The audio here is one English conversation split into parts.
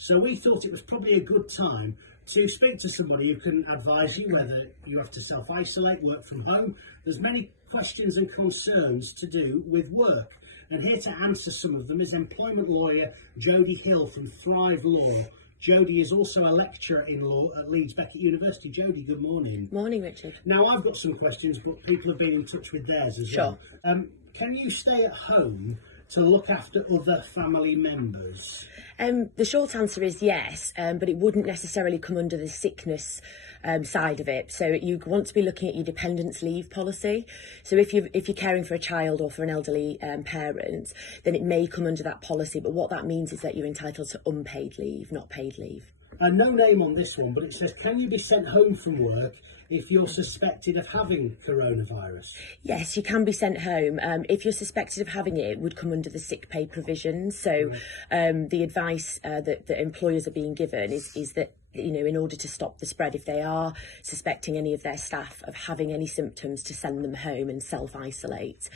So we thought it was probably a good time to speak to somebody who can advise you whether you have to self-isolate, work from home. There's many questions and concerns to do with work. And here to answer some of them is employment lawyer Jodie Hill from Thrive Law. Jodie is also a lecturer in law at Leeds Beckett University. Jodie, good morning. Morning, Richard. Now, I've got some questions, but people have been in touch with theirs as well. Can you stay at home to look after other family members? The short answer is yes, but it wouldn't necessarily come under the sickness side of it. So you want to be looking at your dependence leave policy. So if you're caring for a child or for an elderly parent, then it may come under that policy. But what that means is that you're entitled to unpaid leave, not paid leave. No name on this one, but it says, can you be sent home from work if you're suspected of having coronavirus? Yes, you can be sent home. If you're suspected of having it, it would come under the sick pay provisions. So the advice that employers are being given is that, you know, in order to stop the spread, if they are suspecting any of their staff of having any symptoms, to send them home and self-isolate.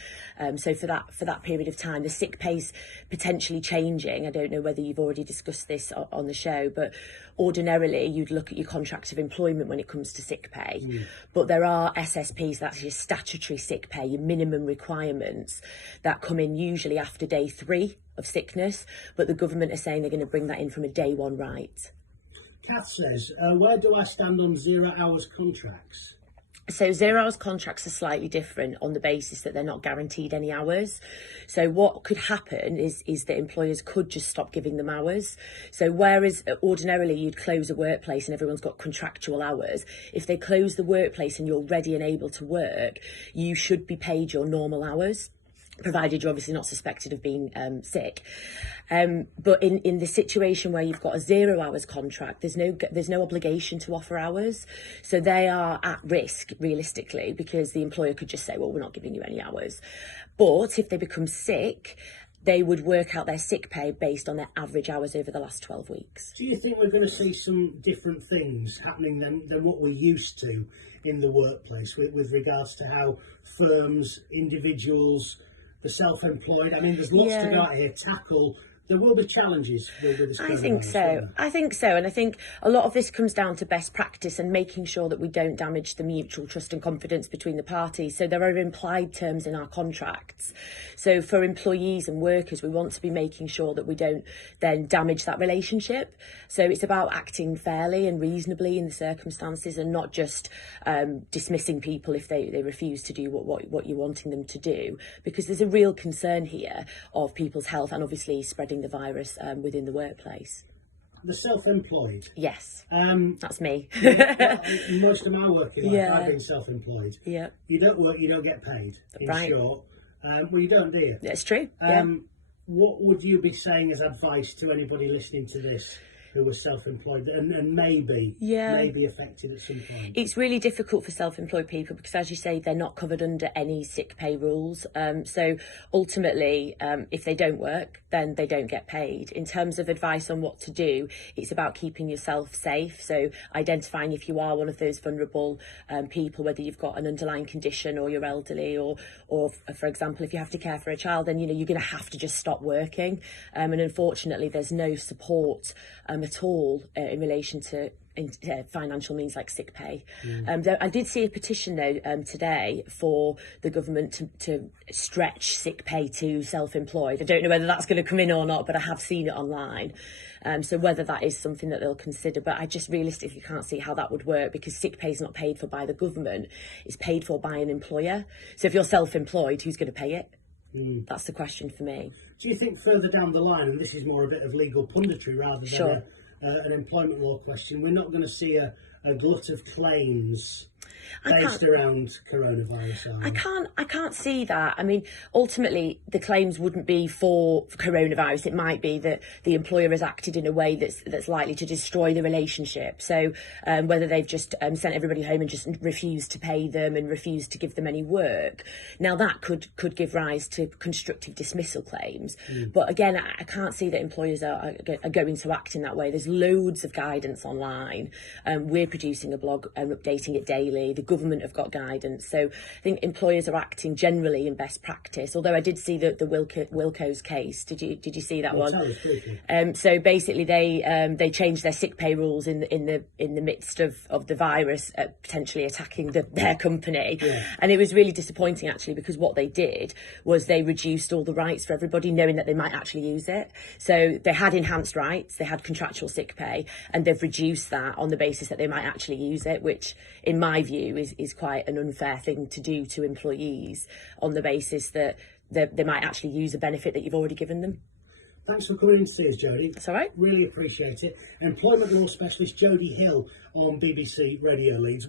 So for that period of time, the sick pay's potentially changing. I don't know whether you've already discussed this on the show, but ordinarily you'd look at your contract of employment when it comes to sick pay. But there are SSPs, that's your statutory sick pay, your minimum requirements, that come in usually after day 3 of sickness, but the government are saying they're going to bring that in from a day 1 right. Kath says, where do I stand on 0 hours contracts? So 0 hours contracts are slightly different on the basis that they're not guaranteed any hours. So what could happen is that employers could just stop giving them hours. So whereas ordinarily you'd close a workplace and everyone's got contractual hours, if they close the workplace and you're ready and able to work, you should be paid your normal hours, provided you're obviously not suspected of being sick. But in the situation where you've got a 0 hours contract, there's no obligation to offer hours. So they are at risk, realistically, because the employer could just say, well, we're not giving you any hours. But if they become sick, they would work out their sick pay based on their average hours over the last 12 weeks. Do you think we're going to see some different things happening than what we're used to in the workplace with regards to how firms, individuals, the self-employed, I mean, there's lots to go out here, tackle. There will be challenges with this. I think so. And I think a lot of this comes down to best practice and making sure that we don't damage the mutual trust and confidence between the parties. So there are implied terms in our contracts. So for employees and workers, we want to be making sure that we don't then damage that relationship. So it's about acting fairly and reasonably in the circumstances and not just dismissing people if they refuse to do what you're wanting them to do, because there's a real concern here of people's health and obviously spreading the virus within the workplace. The self-employed? Yes, that's me. Most of my working life, I've been self-employed. Yeah. You don't work, you don't get paid, in short. Well, you don't, do you? That's true. What would you be saying as advice to anybody listening to this who was self-employed and maybe affected at some point? It's really difficult for self-employed people because, as you say, they're not covered under any sick pay rules. So ultimately, if they don't work, then they don't get paid. In terms of advice on what to do, it's about keeping yourself safe. So identifying if you are one of those vulnerable people, whether you've got an underlying condition or you're elderly, or for example, if you have to care for a child, then you're going to have to just stop working. And unfortunately, there's no support at all in relation to financial means like sick pay. I did see a petition though today for the government to stretch sick pay to self-employed. I don't know whether that's going to come in or not, but I have seen it online. So whether that is something that they'll consider, but I just realistically can't see how that would work, because sick pay is not paid for by the government, it's paid for by an employer. So if you're self-employed, who's going to pay it? That's the question for me. Do you think further down the line, and this is more a bit of legal punditry rather than an employment law question, we're not going to see a glut of claims based around coronavirus? I can't see that. I mean, ultimately, the claims wouldn't be for coronavirus. It might be that the employer has acted in a way that's likely to destroy the relationship. So whether they've just sent everybody home and just refused to pay them and refused to give them any work, now that could give rise to constructive dismissal claims. But again, I can't see that employers are going to act in that way. There's loads of guidance online. We're producing a blog and updating it daily. The government have got guidance. So I think employers are acting generally in best practice. Although I did see the Wilco's case. Did you see that one? So basically they changed their sick pay rules in the midst of the virus potentially attacking their company. Yeah. And it was really disappointing actually, because what they did was they reduced all the rights for everybody, knowing that they might actually use it. So they had enhanced rights, they had contractual sick pay, and they've reduced that on the basis that they might actually use it, which in my view is quite an unfair thing to do to employees, on the basis that they might actually use a benefit that you've already given them. Thanks for coming in to see us, Jodie. That's all right. Really appreciate it. Employment law specialist Jodie Hill on BBC Radio Leeds.